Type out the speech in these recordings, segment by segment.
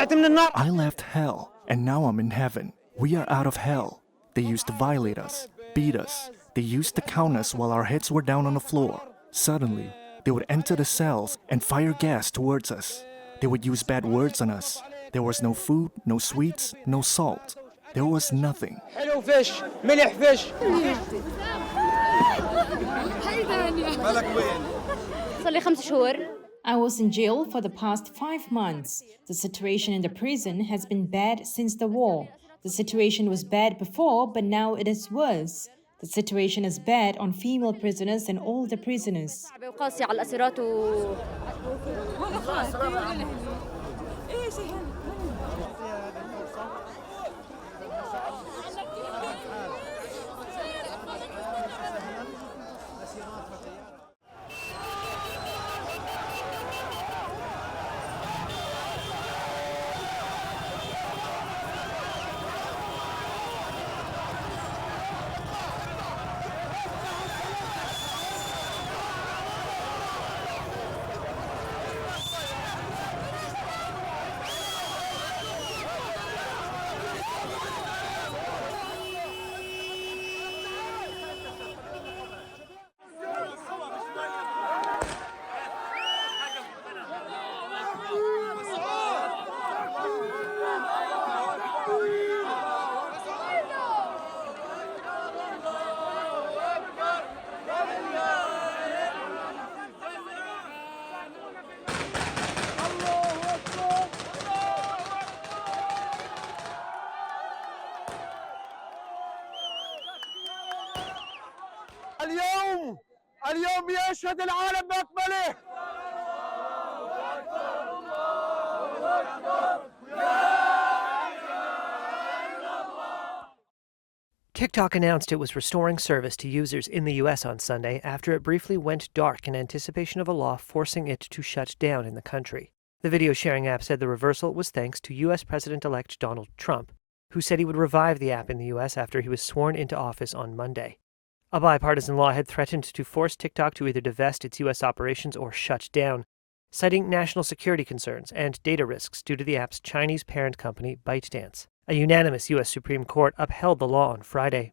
I left hell, and now I'm in heaven. We are out of hell. They used to violate us, beat us. They used to count us while our heads were down on the floor. Suddenly, they would enter the cells and fire gas towards us. They would use bad words on us. There was no food, no sweets, no salt. There was nothing. I was in jail for the past 5 months. The situation in the prison has been bad since the war. The situation was bad before, but now it is worse. The situation is bad on female prisoners and all the prisoners. اليوم يشهد العالم بأكمله. TikTok announced it was restoring service to users in the U.S. on Sunday after it briefly went dark in anticipation of a law forcing it to shut down in the country. The video sharing app said the reversal was thanks to U.S. President-elect Donald Trump, who said he would revive the app in the U.S. after he was sworn into office on Monday. A bipartisan law had threatened to force TikTok to either divest its U.S. operations or shut down, citing national security concerns and data risks due to the app's Chinese parent company, ByteDance. A unanimous U.S. Supreme Court upheld the law on Friday.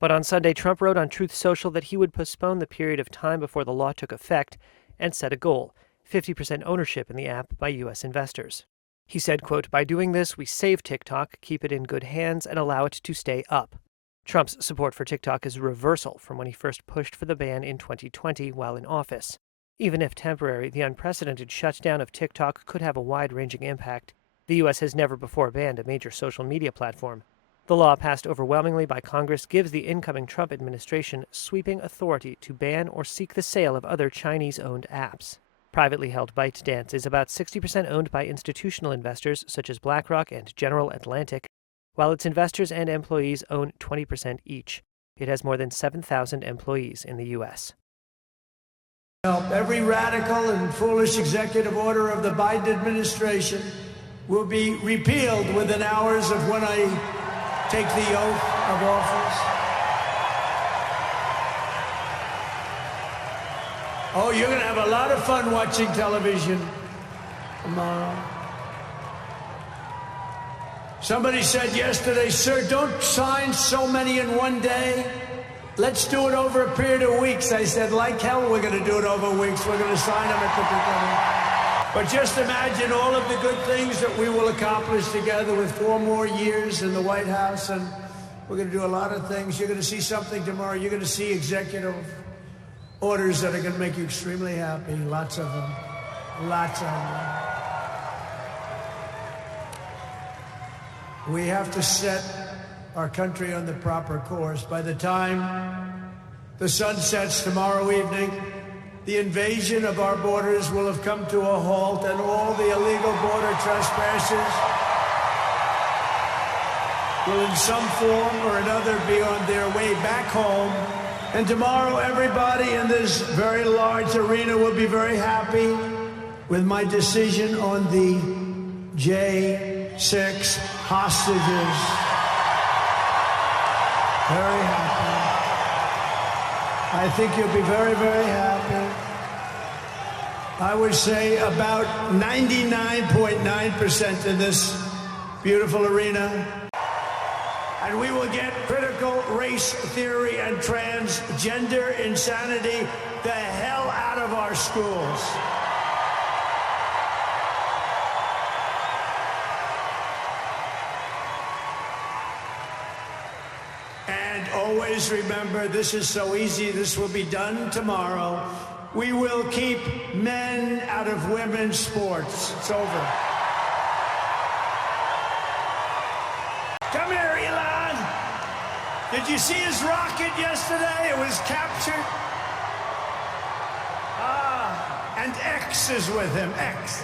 But on Sunday, Trump wrote on Truth Social that he would postpone the period of time before the law took effect and set a goal, 50% ownership in the app by U.S. investors. He said, quote, "By doing this, we save TikTok, keep it in good hands, and allow it to stay up." Trump's support for TikTok is a reversal from when he first pushed for the ban in 2020 while in office. Even if temporary, the unprecedented shutdown of TikTok could have a wide-ranging impact. The U.S. has never before banned a major social media platform. The law, passed overwhelmingly by Congress, gives the incoming Trump administration sweeping authority to ban or seek the sale of other Chinese-owned apps. Privately held ByteDance is about 60% owned by institutional investors such as BlackRock and General Atlantic, while its investors and employees own 20% each. It has more than 7,000 employees in the U.S. Every radical and foolish executive order of the Biden administration will be repealed within hours of when I take the oath of office. Oh, you're going to have a lot of fun watching television tomorrow. Somebody said yesterday, "Sir, don't sign so many in one day. Let's do it over a period of weeks." I said, like hell we're going to do it over weeks. We're going to sign them at the beginning. But just imagine all of the good things that we will accomplish together with 4 more years in the White House, and we're going to do a lot of things. You're going to see something tomorrow. You're going to see executive orders that are going to make you extremely happy. Lots of them. Lots of them. We have to set our country on the proper course. By the time the sun sets tomorrow evening, the invasion of our borders will have come to a halt, and all the illegal border trespassers will in some form or another be on their way back home. And tomorrow everybody in this very large arena will be very happy with my decision on the J6 hostages. Very happy. I think you'll be very, very happy. I would say about 99.9% in this beautiful arena. And we will get critical race theory and transgender insanity the hell out of our schools. And always remember, this is so easy, this will be done tomorrow. We will keep men out of women's sports. It's over. Come here, Elon. Did you see his rocket yesterday? It was captured. And X is with him. X.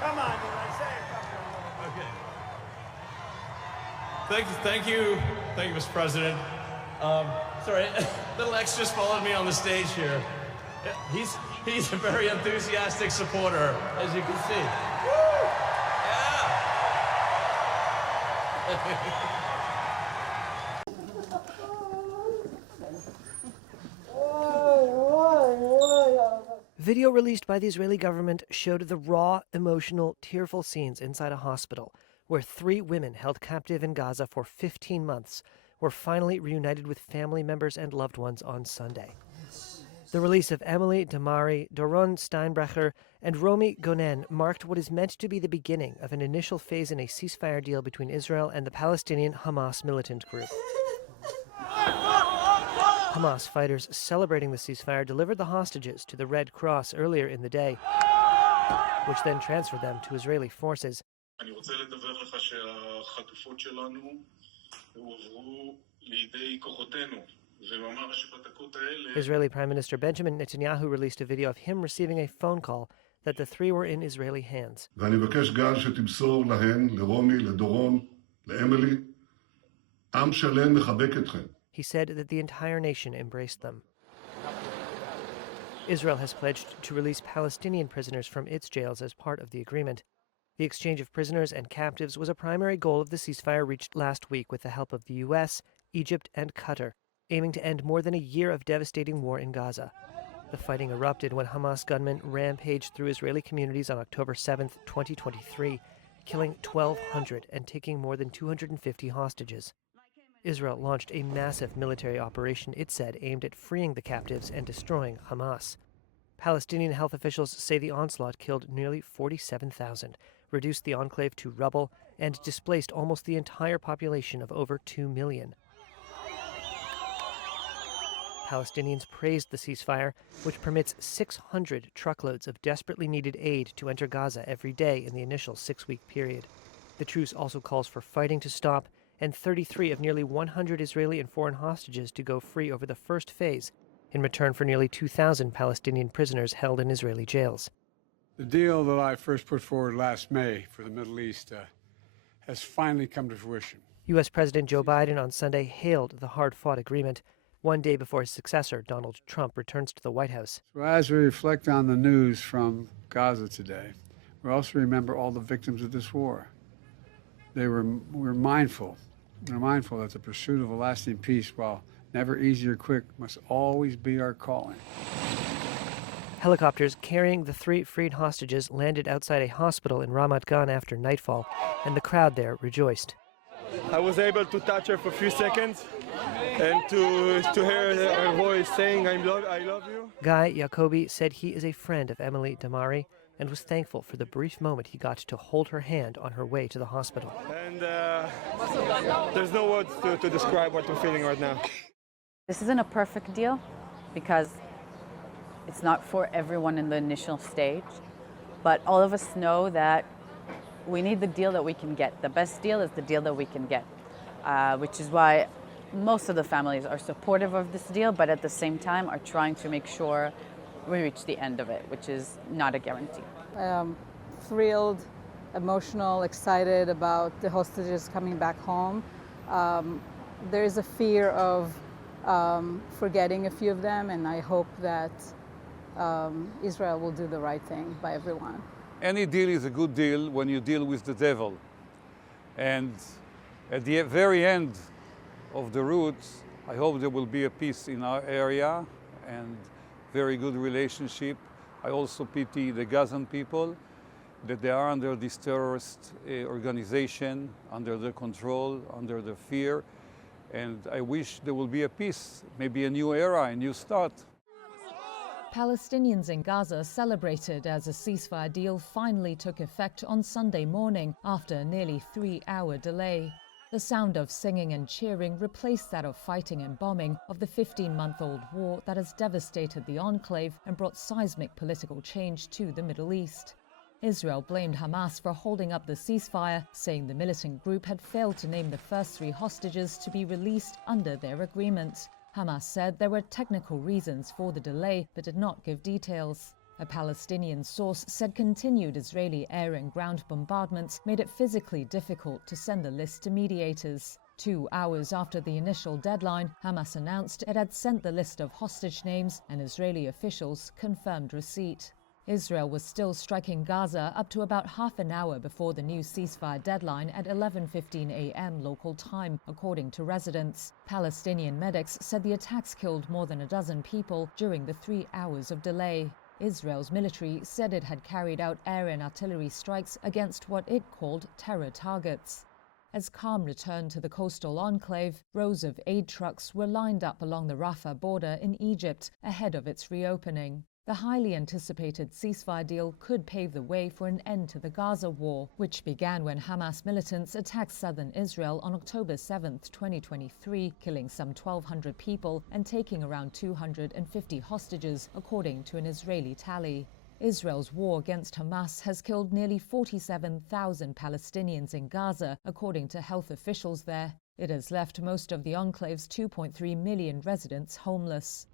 Come on, Elon, say a couple of words. Okay. Thank you, Mr. President. Sorry, little X just followed me on the stage here. He's a very enthusiastic supporter, as you can see. Woo! Yeah. Video released by the Israeli government showed the raw, emotional, tearful scenes inside a hospital where 3 women held captive in Gaza for 15 months were finally reunited with family members and loved ones on Sunday. The release of Emily Damari, Doron Steinbrecher, and Romi Gonen marked what is meant to be the beginning of an initial phase in a ceasefire deal between Israel and the Palestinian Hamas militant group. Hamas fighters celebrating the ceasefire delivered the hostages to the Red Cross earlier in the day, which then transferred them to Israeli forces. Israeli Prime Minister Benjamin Netanyahu released a video of him receiving a phone call that the 3 were in Israeli hands. He said that the entire nation embraced them. Israel has pledged to release Palestinian prisoners from its jails as part of the agreement. The exchange of prisoners and captives was a primary goal of the ceasefire reached last week with the help of the U.S., Egypt, and Qatar, aiming to end more than a year of devastating war in Gaza. The fighting erupted when Hamas gunmen rampaged through Israeli communities on October 7, 2023, killing 1,200 and taking more than 250 hostages. Israel launched a massive military operation, it said, aimed at freeing the captives and destroying Hamas. Palestinian health officials say the onslaught killed nearly 47,000, reduced the enclave to rubble, and displaced almost the entire population of over 2 million. Palestinians praised the ceasefire, which permits 600 truckloads of desperately needed aid to enter Gaza every day in the initial 6-week period. The truce also calls for fighting to stop and 33 of nearly 100 Israeli and foreign hostages to go free over the first phase, in return for nearly 2,000 Palestinian prisoners held in Israeli jails. The deal that I first put forward last May for the Middle East has finally come to fruition. U.S. President Joe Biden on Sunday hailed the hard-fought agreement, one day before his successor, Donald Trump, returns to the White House. So as we reflect on the news from Gaza today, we also remember all the victims of this war. We're mindful that the pursuit of a lasting peace, while never easy or quick, must always be our calling. Helicopters carrying the 3 freed hostages landed outside a hospital in Ramat Gan after nightfall, and the crowd there rejoiced. I was able to touch her for a few seconds and to hear her voice saying, I love you. Guy Jacobi said he is a friend of Emily Damari and was thankful for the brief moment he got to hold her hand on her way to the hospital. And there's no words to describe what I'm feeling right now. This isn't a perfect deal because it's not for everyone in the initial stage, but all of us know that we need the deal that we can get. The best deal is the deal that we can get, which is why most of the families are supportive of this deal, but at the same time are trying to make sure we reach the end of it, which is not a guarantee. Thrilled, emotional, excited about the hostages coming back home. There is a fear of forgetting a few of them, and I hope that Israel will do the right thing by everyone. Any deal is a good deal when you deal with the devil. And at the very end of the route, I hope there will be a peace in our area and very good relationship I also pity the Gazan people, that they are under this terrorist organization, under their control, under their fear. And I wish there will be a peace, maybe a new era, a new start. Palestinians in Gaza celebrated as a ceasefire deal finally took effect on Sunday morning after a nearly 3-hour delay. The sound of singing and cheering replaced that of fighting and bombing of the 15-month-old war that has devastated the enclave and brought seismic political change to the Middle East. Israel blamed Hamas for holding up the ceasefire, saying the militant group had failed to name the first 3 hostages to be released under their agreement. Hamas said there were technical reasons for the delay, but did not give details. A Palestinian source said continued Israeli air and ground bombardments made it physically difficult to send the list to mediators. 2 hours after the initial deadline, Hamas announced it had sent the list of hostage names, and Israeli officials confirmed receipt. Israel was still striking Gaza up to about half an hour before the new ceasefire deadline at 11:15 a.m. local time, according to residents. Palestinian medics said the attacks killed more than a dozen people during the 3 hours of delay. Israel's military said it had carried out air and artillery strikes against what it called terror targets. As calm returned to the coastal enclave, rows of aid trucks were lined up along the Rafah border in Egypt ahead of its reopening. The highly anticipated ceasefire deal could pave the way for an end to the Gaza war, which began when Hamas militants attacked southern Israel on October 7, 2023, killing some 1,200 people and taking around 250 hostages, according to an Israeli tally. Israel's war against Hamas has killed nearly 47,000 Palestinians in Gaza, according to health officials there. It has left most of the enclave's 2.3 million residents homeless.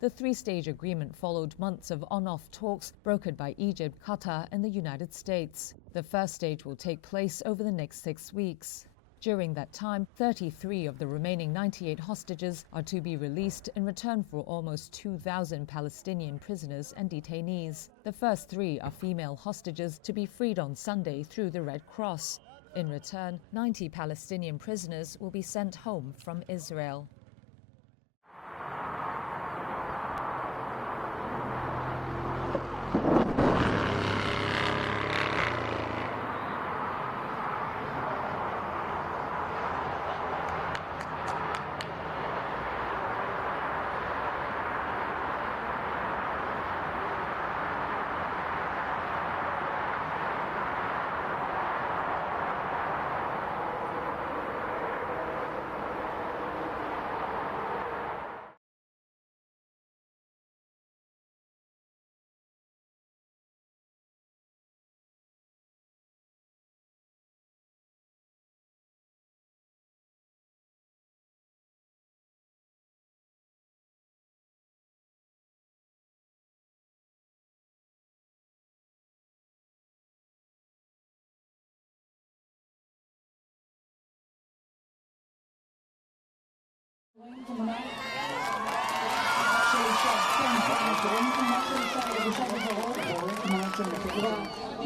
The 3-stage agreement followed months of on-off talks brokered by Egypt, Qatar, and the United States. The first stage will take place over the next 6 weeks. During that time, 33 of the remaining 98 hostages are to be released in return for almost 2,000 Palestinian prisoners and detainees. The first 3 are female hostages to be freed on Sunday through the Red Cross. In return, 90 Palestinian prisoners will be sent home from Israel.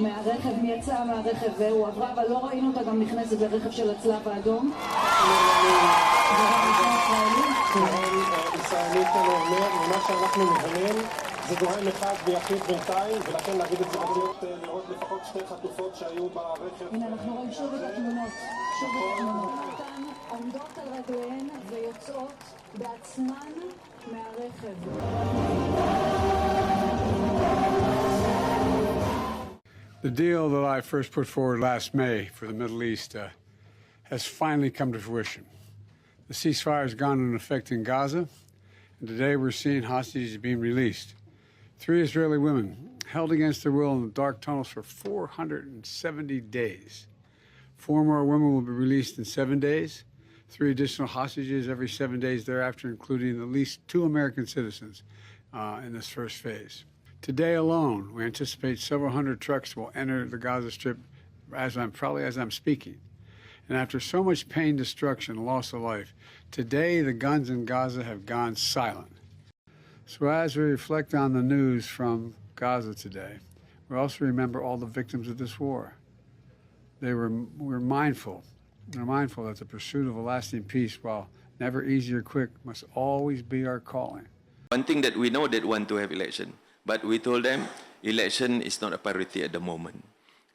מהרכב, מי יצא מהרכב והוא עברה, אבל לא ראינו אותה גם נכנסת לרכב של הצלב האדום. ישראלית אומר, ממה שאנחנו מבינים, זה גורם אחד ויחיד בינתיים, ולכן להגיד את זה באמת לראות לפחות 2 חטופות שהיו ברכב. הנה, אנחנו רואים שוב את התמונות, שוב את התמונות. אותן עומדות על רגליהן ויוצאות בעצמן מהרכב. The deal that I first put forward last May for the Middle East has finally come to fruition. The ceasefire has gone into effect in Gaza, and today we're seeing hostages being released. 3 Israeli women held against their will in the dark tunnels for 470 days. 4 more women will be released in 7 days, 3 additional hostages every 7 days thereafter, including at least 2 American citizens in this first phase. Today alone, we anticipate several hundred trucks will enter the Gaza Strip probably as I'm speaking. And after so much pain, destruction, loss of life, today the guns in Gaza have gone silent. So as we reflect on the news from Gaza today, we also remember all the victims of this war. We're mindful. We're mindful that the pursuit of a lasting peace, while never easy or quick, must always be our calling. One thing that we know, that want to have election, But we told them election is not a priority at the moment.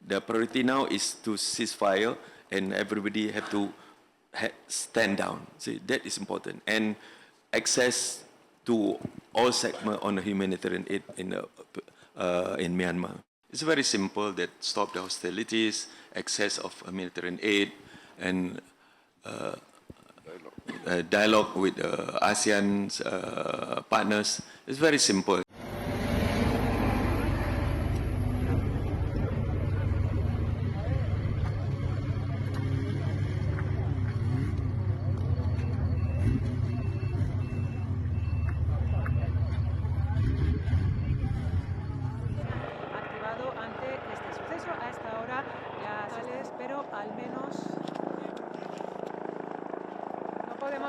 The priority now is to ceasefire and everybody have to stand down. See, that is important. And access to all segments on the humanitarian aid in Myanmar. It's very simple, that stop the hostilities, access of humanitarian aid, and dialogue with ASEAN's partners. It's very simple.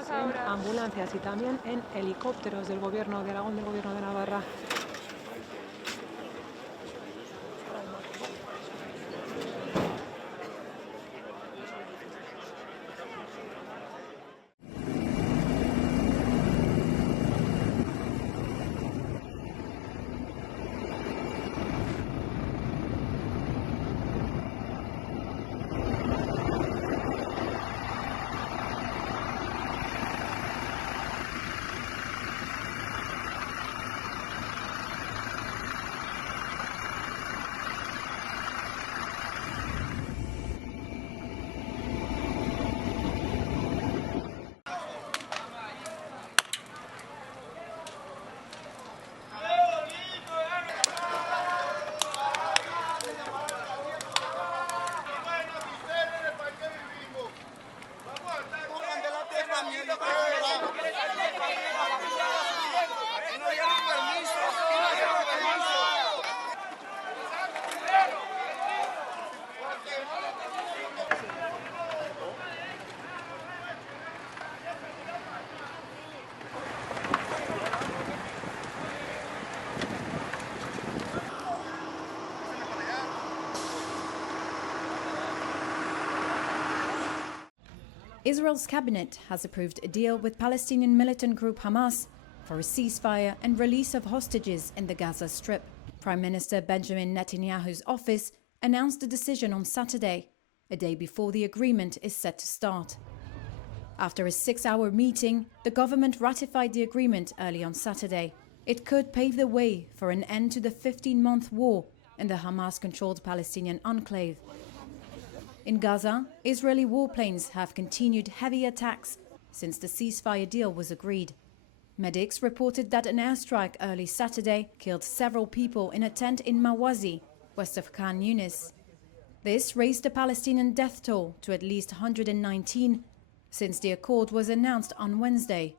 En ambulancias y también en helicópteros del gobierno de Aragón, del gobierno de Navarra. Israel's cabinet has approved a deal with Palestinian militant group Hamas for a ceasefire and release of hostages in the Gaza Strip. Prime Minister Benjamin Netanyahu's office announced the decision on Saturday, a day before the agreement is set to start. After a 6-hour meeting, the government ratified the agreement early on Saturday. It could pave the way for an end to the 15-month war in the Hamas-controlled Palestinian enclave. In Gaza, Israeli warplanes have continued heavy attacks since the ceasefire deal was agreed. Medics reported that an airstrike early Saturday killed several people in a tent in Mawazi, west of Khan Yunis. This raised the Palestinian death toll to at least 119 since the accord was announced on Wednesday.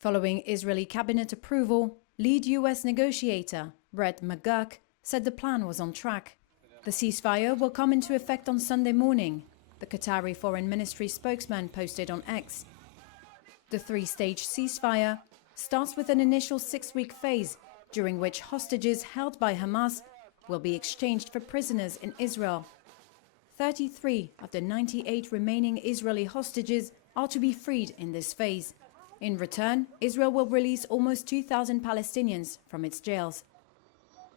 Following Israeli cabinet approval, lead US negotiator Brett McGurk said the plan was on track. The ceasefire will come into effect on Sunday morning, the Qatari Foreign Ministry spokesman posted on X. The 3-stage ceasefire starts with an initial 6-week phase during which hostages held by Hamas will be exchanged for prisoners in Israel. 33 of the 98 remaining Israeli hostages are to be freed in this phase. In return, Israel will release almost 2,000 Palestinians from its jails.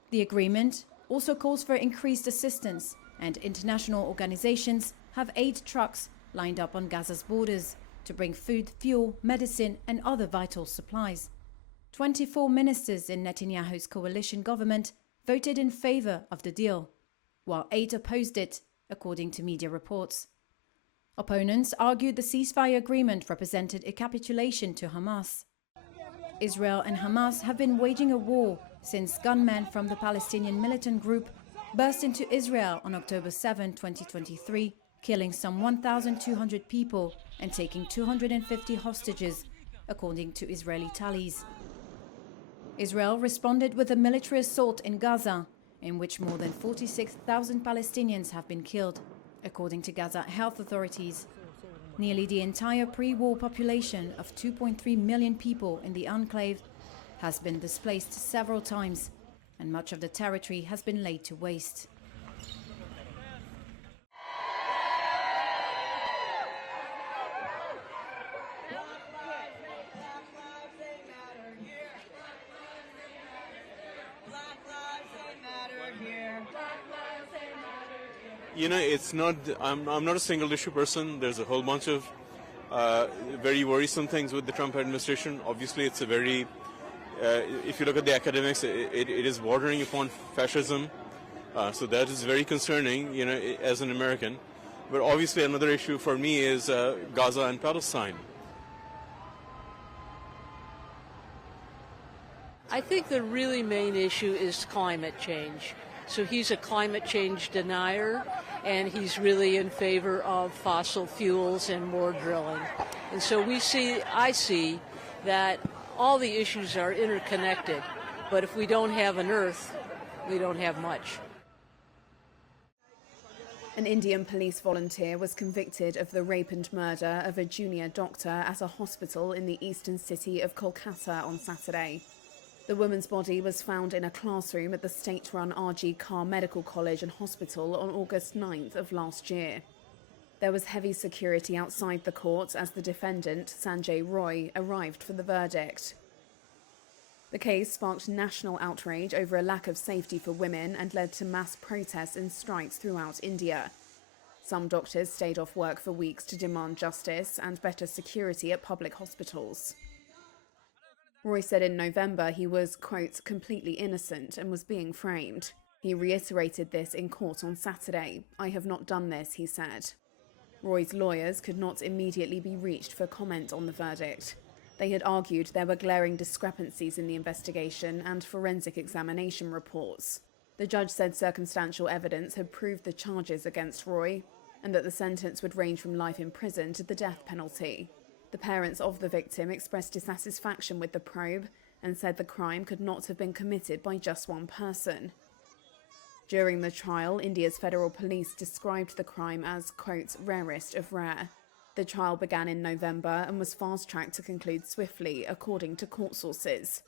The agreement also calls for increased assistance, and international organizations have aid trucks lined up on Gaza's borders to bring food, fuel, medicine and other vital supplies. 24 ministers in Netanyahu's coalition government voted in favor of the deal, while 8 opposed it, according to media reports. Opponents argued the ceasefire agreement represented a capitulation to Hamas. Israel and Hamas have been waging a war since gunmen from the Palestinian militant group burst into Israel on October 7, 2023, killing some 1,200 people and taking 250 hostages, according to Israeli tallies. Israel responded with a military assault in Gaza, in which more than 46,000 Palestinians have been killed, according to Gaza health authorities. Nearly the entire pre-war population of 2.3 million people in the enclave has been displaced several times, and much of the territory has been laid to waste. Black You know, it's not. I'm not a single issue person. There's a whole bunch of very worrisome things with the Trump administration. Obviously, it's a very. If you look at the academics, it is bordering upon fascism. So that is very concerning, you know, as an American. But obviously, another issue for me is Gaza and Palestine. I think the really main issue is climate change. So he's a climate change denier, and he's really in favor of fossil fuels and more drilling. And so I see that all the issues are interconnected, but if we don't have an Earth, we don't have much. An Indian police volunteer was convicted of the rape and murder of a junior doctor at a hospital in the eastern city of Kolkata on Saturday. The woman's body was found in a classroom at the state-run RG Kar Medical College and Hospital on August 9th of last year. There was heavy security outside the court as the defendant, Sanjay Roy, arrived for the verdict. The case sparked national outrage over a lack of safety for women and led to mass protests and strikes throughout India. Some doctors stayed off work for weeks to demand justice and better security at public hospitals. Roy said in November he was, quote, completely innocent and was being framed. He reiterated this in court on Saturday. "I have not done this," he said. Roy's lawyers could not immediately be reached for comment on the verdict. They had argued there were glaring discrepancies in the investigation and forensic examination reports. The judge said circumstantial evidence had proved the charges against Roy and that the sentence would range from life in prison to the death penalty. The parents of the victim expressed dissatisfaction with the probe and said the crime could not have been committed by just one person. During the trial, India's federal police described the crime as, quote, rarest of rare. The trial began in November and was fast-tracked to conclude swiftly, according to court sources.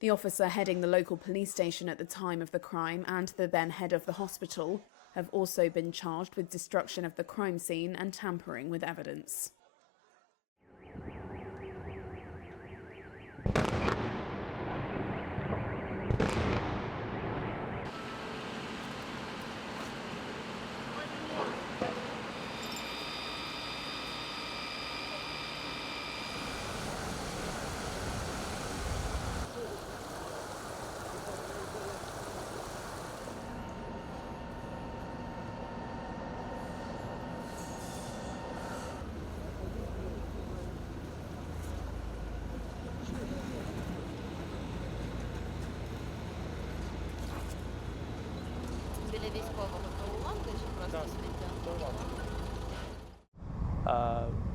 The officer heading the local police station at the time of the crime and the then head of the hospital have also been charged with destruction of the crime scene and tampering with evidence.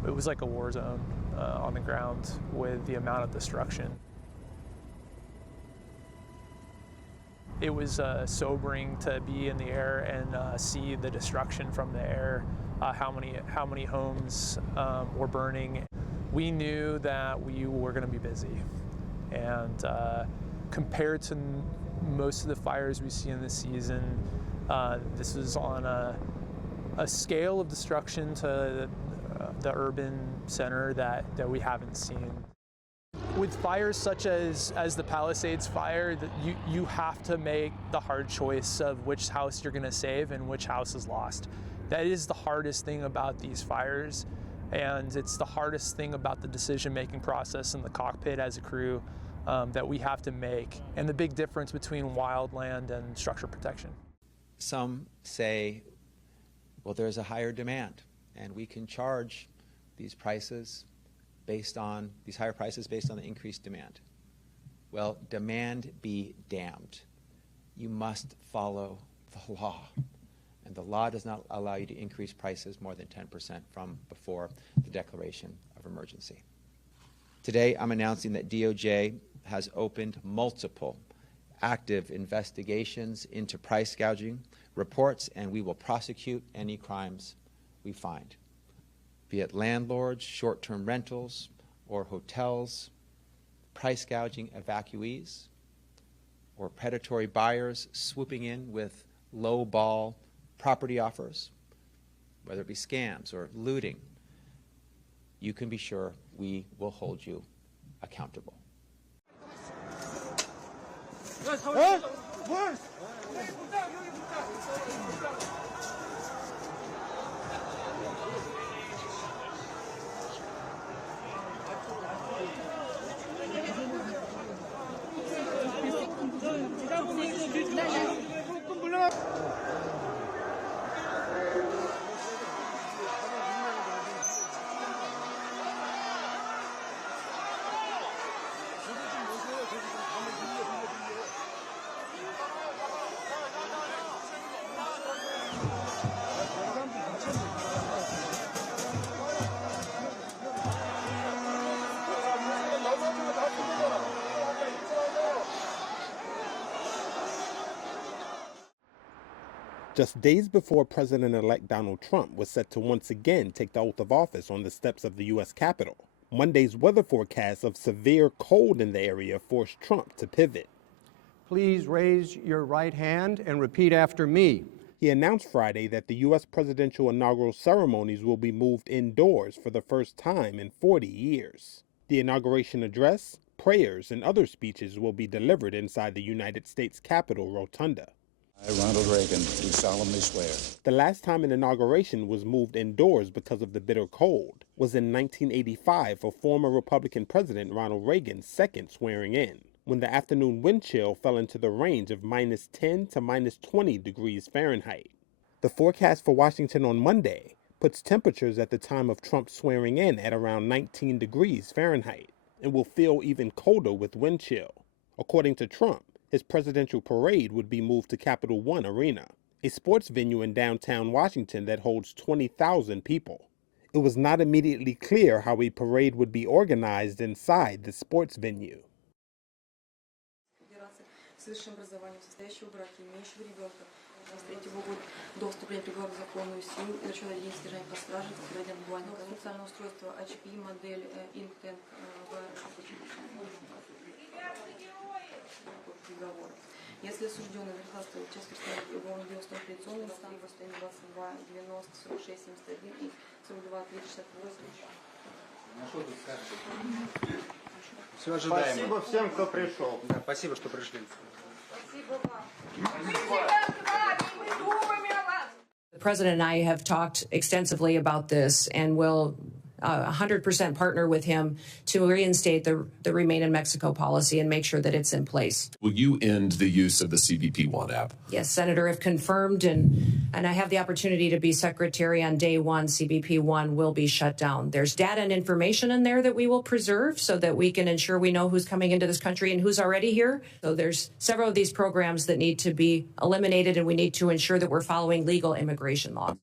It was like a war zone on the ground with the amount of destruction. It was sobering to be in the air and see the destruction from the air, how many homes were burning. We knew that we were going to be busy, and compared to most of the fires we see in this season, this was on a scale of destruction to the urban center that we haven't seen. With fires such as the Palisades fire, you have to make the hard choice of which house you're going to save and which house is lost. That is the hardest thing about these fires, and it's the hardest thing about the decision-making process in the cockpit as a crew that we have to make, and the big difference between wildland and structure protection. Some say, well, there's a higher demand, and we can charge these higher prices based on the increased demand. Well, demand be damned. You must follow the law, and the law does not allow you to increase prices more than 10% from before the declaration of emergency. Today, I'm announcing that DOJ has opened multiple active investigations into price gouging reports, and we will prosecute any crimes we find, be it landlords, short-term rentals, or hotels, price gouging evacuees, or predatory buyers swooping in with low-ball property offers, whether it be scams or looting. You can be sure we will hold you accountable. just days before President-elect Donald Trump was set to once again take the oath of office on the steps of the U.S. Capitol. Monday's weather forecast of severe cold in the area forced Trump to pivot. Please raise your right hand and repeat after me. He announced Friday that the U.S. presidential inaugural ceremonies will be moved indoors for the first time in 40 years. The inauguration address, prayers, and other speeches will be delivered inside the United States Capitol rotunda. I, Ronald Reagan, do solemnly swear. The last time an inauguration was moved indoors because of the bitter cold was in 1985 for former Republican President Ronald Reagan's second swearing in, when the afternoon wind chill fell into the range of -10 to -20 degrees Fahrenheit. The forecast for Washington on Monday puts temperatures at the time of Trump's swearing in at around 19 degrees Fahrenheit and will feel even colder with wind chill. According to Trump, his presidential parade would be moved to Capital One Arena, a sports venue in downtown Washington that holds 20,000 people. It was not immediately clear how a parade would be organized inside the sports venue. С высшим образованием, состоящего в браке, имеющего ребенка, с 3-го года до вступления приговора в законную силу и начала единицы содержания по страже, проведен буквально специальное устройство HP, модель Intank приговора. Если осужденный верховствует часть представителей уголовного дела традиционной инстанции по состоянию 22, 90, 46, 71 и 42, 368. Все ожидаемо. Спасибо всем, кто пришел. Да, спасибо, что пришли. The President and I have talked extensively about this and will 100% partner with him to reinstate the Remain in Mexico policy and make sure that it's in place. Will you end the use of the CBP One app? Yes, Senator, if confirmed, and I have the opportunity to be secretary on day one, CBP One will be shut down. There's data and information in there that we will preserve so that we can ensure we know who's coming into this country and who's already here. So there's several of these programs that need to be eliminated, and we need to ensure that we're following legal immigration law.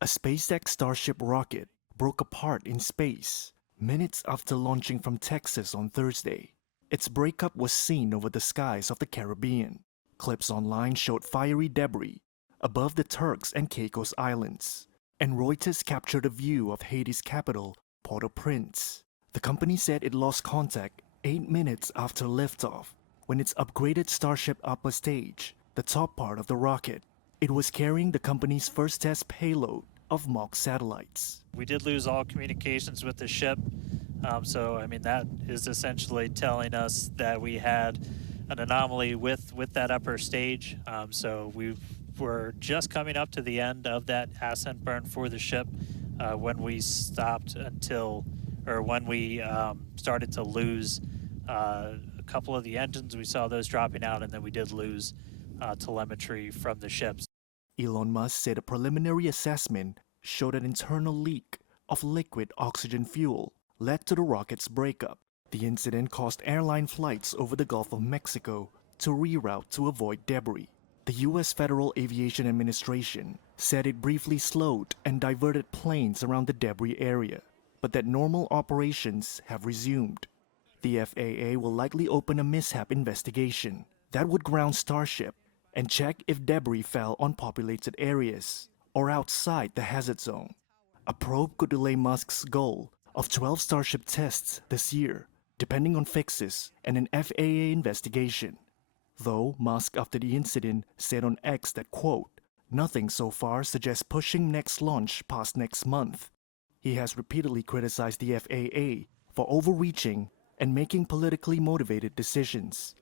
A SpaceX Starship rocket broke apart in space minutes after launching from Texas on Thursday. Its breakup was seen over the skies of the Caribbean. Clips online showed fiery debris above the Turks and Caicos Islands, and Reuters captured a view of Haiti's capital, Port-au-Prince. The company said it lost contact 8 minutes after liftoff when its upgraded Starship upper stage, the top part of the rocket. It was carrying the company's first test payload of mock satellites. We did lose all communications with the ship, so I mean that is essentially telling us that we had an anomaly with that upper stage. So we were just coming up to the end of that ascent burn for the ship when we stopped when we started to lose a couple of the engines. We saw those dropping out, and then we did lose telemetry from the ships. Elon Musk said a preliminary assessment showed an internal leak of liquid oxygen fuel led to the rocket's breakup. The incident caused airline flights over the Gulf of Mexico to reroute to avoid debris. The U.S. Federal Aviation Administration said it briefly slowed and diverted planes around the debris area, but that normal operations have resumed. The FAA will likely open a mishap investigation that would ground Starship and check if debris fell on populated areas or outside the hazard zone. A probe could delay Musk's goal of 12 Starship tests this year, depending on fixes and an FAA investigation. Though Musk, after the incident, said on X that, quote, "Nothing so far suggests pushing next launch past next month." He has repeatedly criticized the FAA for overreaching and making politically motivated decisions.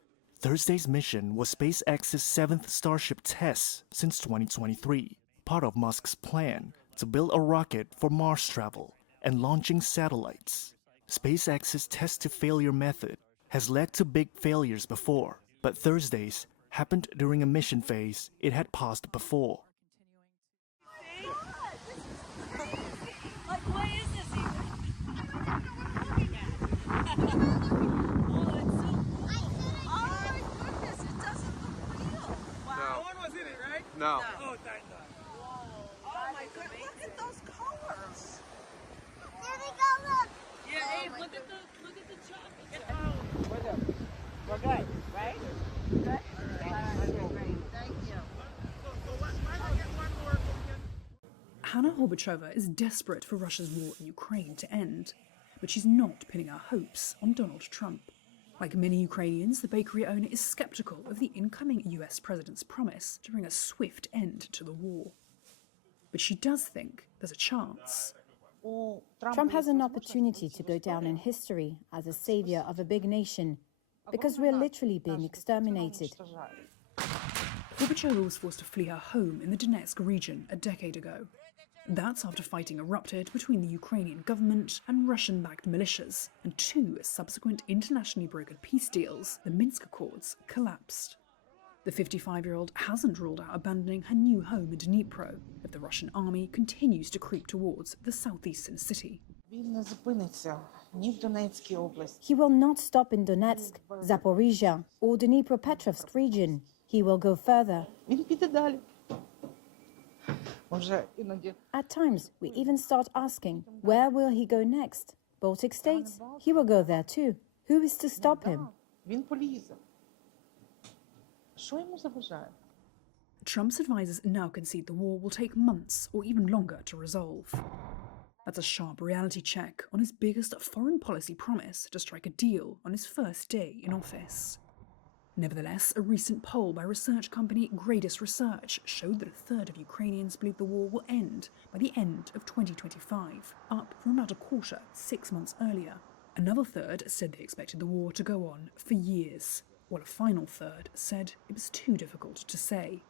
Thursday's mission was SpaceX's 7th Starship test since 2023, part of Musk's plan to build a rocket for Mars travel and launching satellites. SpaceX's test-to-failure method has led to big failures before, but Thursday's happened during a mission phase it had passed before. Like, what is this even? No. Oh, thank God. Oh my God! Look at those colors. There we go. Look. Yeah, Abe, look at the chocolate. We're good. We're good, right? Good. All right. Great. Thank Gorbachev is desperate for Russia's war in Ukraine to end, but she's not pinning her hopes on Donald Trump. Like many Ukrainians, the bakery owner is sceptical of the incoming US president's promise to bring a swift end to the war. But she does think there's a chance. Trump has an opportunity to go down in history as a savior of a big nation, because we're literally being exterminated. Gorbachev was forced to flee her home in the Donetsk region a decade ago. That's after fighting erupted between the Ukrainian government and Russian-backed militias, and 2 subsequent internationally brokered peace deals, the Minsk Accords, collapsed. The 55-year-old hasn't ruled out abandoning her new home in Dnipro if the Russian army continues to creep towards the southeastern city. He will not stop in Donetsk, Zaporizhia, or Dnipropetrovsk region. He will go further. At times, we even start asking, where will he go next? Baltic states? He will go there too. Who is to stop him? Trump's advisors now concede the war will take months or even longer to resolve. That's a sharp reality check on his biggest foreign policy promise to strike a deal on his first day in office. Nevertheless, a recent poll by research company Greatest Research showed that a third of Ukrainians believe the war will end by the end of 2025, up from about a quarter 6 months earlier. Another third said they expected the war to go on for years, while a final third said it was too difficult to say.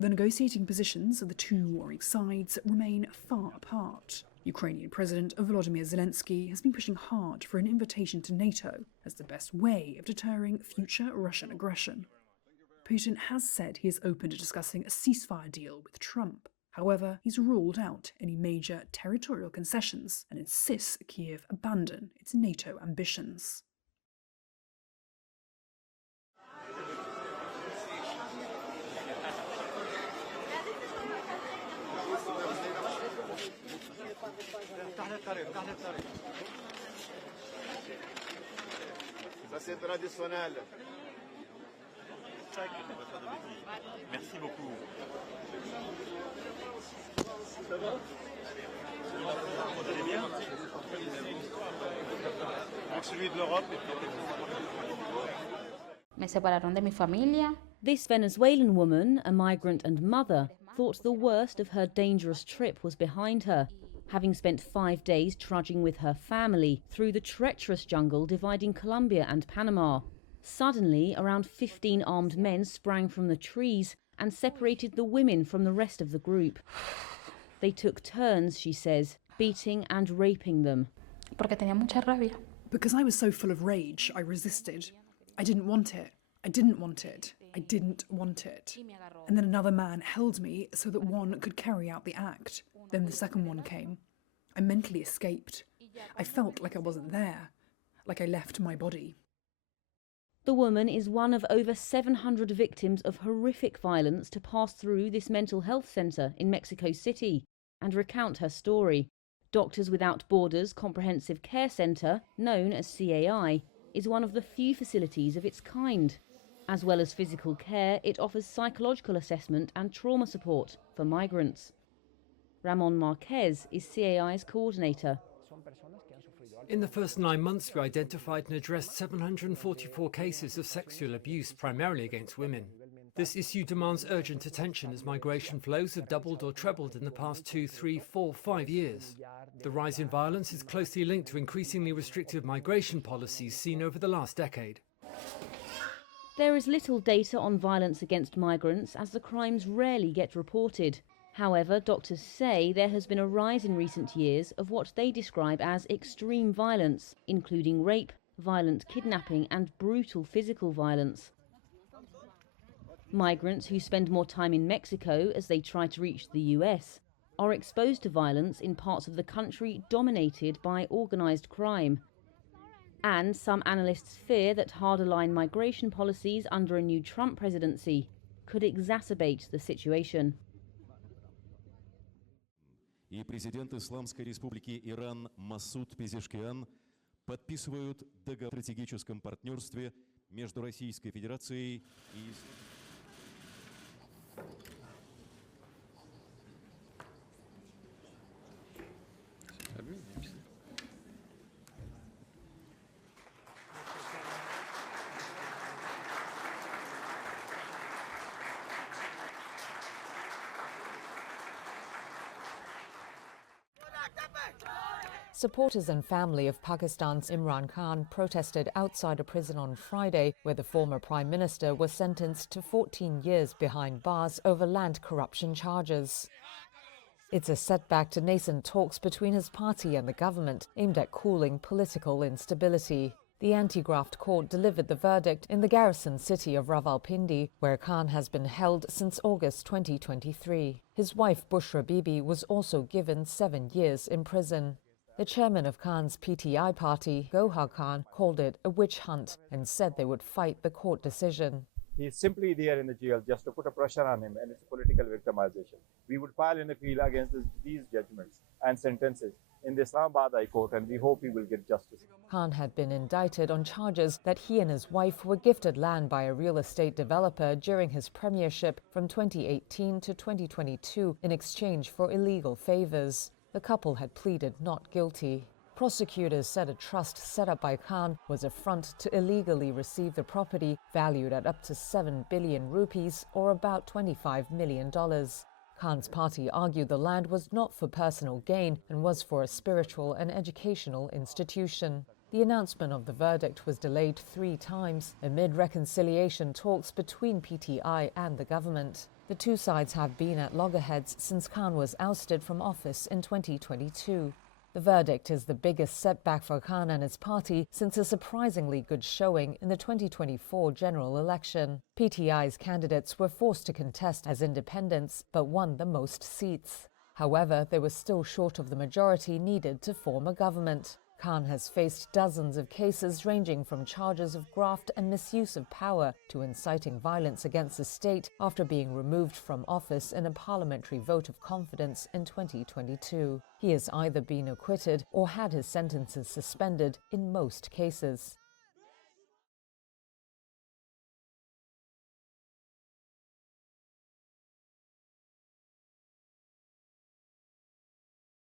The negotiating positions of the 2 warring sides remain far apart. Ukrainian President Volodymyr Zelensky has been pushing hard for an invitation to NATO as the best way of deterring future Russian aggression. Putin has said he is open to discussing a ceasefire deal with Trump. However, he's ruled out any major territorial concessions and insists Kyiv abandon its NATO ambitions. Ça c'est traditionnel. Merci beaucoup. Ça va? Vous allez bien? Avec celui de l'Europe. Me separaron de mi familia. This Venezuelan woman, a migrant and mother, thought the worst of her dangerous trip was behind her, having spent 5 days trudging with her family through the treacherous jungle dividing Colombia and Panama. Suddenly, around 15 armed men sprang from the trees and separated the women from the rest of the group. They took turns, she says, beating and raping them. Porque tenía mucha rabia. Because I was so full of rage, I resisted. I didn't want it. I didn't want it. I didn't want it. And then another man held me so that one could carry out the act. Then the second one came. I mentally escaped. I felt like I wasn't there, like I left my body. The woman is one of over 700 victims of horrific violence to pass through this mental health centre in Mexico City and recount her story. Doctors Without Borders Comprehensive Care Centre, known as CAI, is one of the few facilities of its kind. As well as physical care, it offers psychological assessment and trauma support for migrants. Ramon Marquez is CAI's coordinator. In the first 9 months, we identified and addressed 744 cases of sexual abuse, primarily against women. This issue demands urgent attention as migration flows have doubled or trebled in the past 2, 3, 4, 5 years. The rise in violence is closely linked to increasingly restrictive migration policies seen over the last decade. There is little data on violence against migrants as the crimes rarely get reported. However, doctors say there has been a rise in recent years of what they describe as extreme violence, including rape, violent kidnapping and brutal physical violence. Migrants who spend more time in Mexico as they try to reach the US are exposed to violence in parts of the country dominated by organised crime. And some analysts fear that harder-line migration policies under a new Trump presidency could exacerbate the situation. И президент Исламской Республики Иран Масуд Пезешкиан подписывают договор о стратегическом партнерстве между Российской Федерацией и... Supporters and family of Pakistan's Imran Khan protested outside a prison on Friday, where the former Prime Minister was sentenced to 14 years behind bars over land corruption charges. It's a setback to nascent talks between his party and the government aimed at cooling political instability. The anti-graft court delivered the verdict in the garrison city of Rawalpindi, where Khan has been held since August 2023. His wife Bushra Bibi was also given 7 years in prison. The chairman of Khan's PTI party, Gohar Khan, called it a witch hunt and said they would fight the court decision. He's simply there in the jail just to put a pressure on him, and it's political victimization. We would file an appeal against these judgments and sentences in the Islamabad High Court, and we hope he will get justice. Khan had been indicted on charges that he and his wife were gifted land by a real estate developer during his premiership from 2018 to 2022 in exchange for illegal favors. The couple had pleaded not guilty. Prosecutors said a trust set up by Khan was a front to illegally receive the property, valued at up to 7 billion rupees, or about $25 million. Khan's party argued the land was not for personal gain and was for a spiritual and educational institution. The announcement of the verdict was delayed 3 times amid reconciliation talks between PTI and the government. The two sides have been at loggerheads since Khan was ousted from office in 2022. The verdict is the biggest setback for Khan and his party since a surprisingly good showing in the 2024 general election. PTI's candidates were forced to contest as independents, but won the most seats. However, they were still short of the majority needed to form a government. Khan has faced dozens of cases ranging from charges of graft and misuse of power to inciting violence against the state after being removed from office in a parliamentary vote of confidence in 2022. He has either been acquitted or had his sentences suspended in most cases.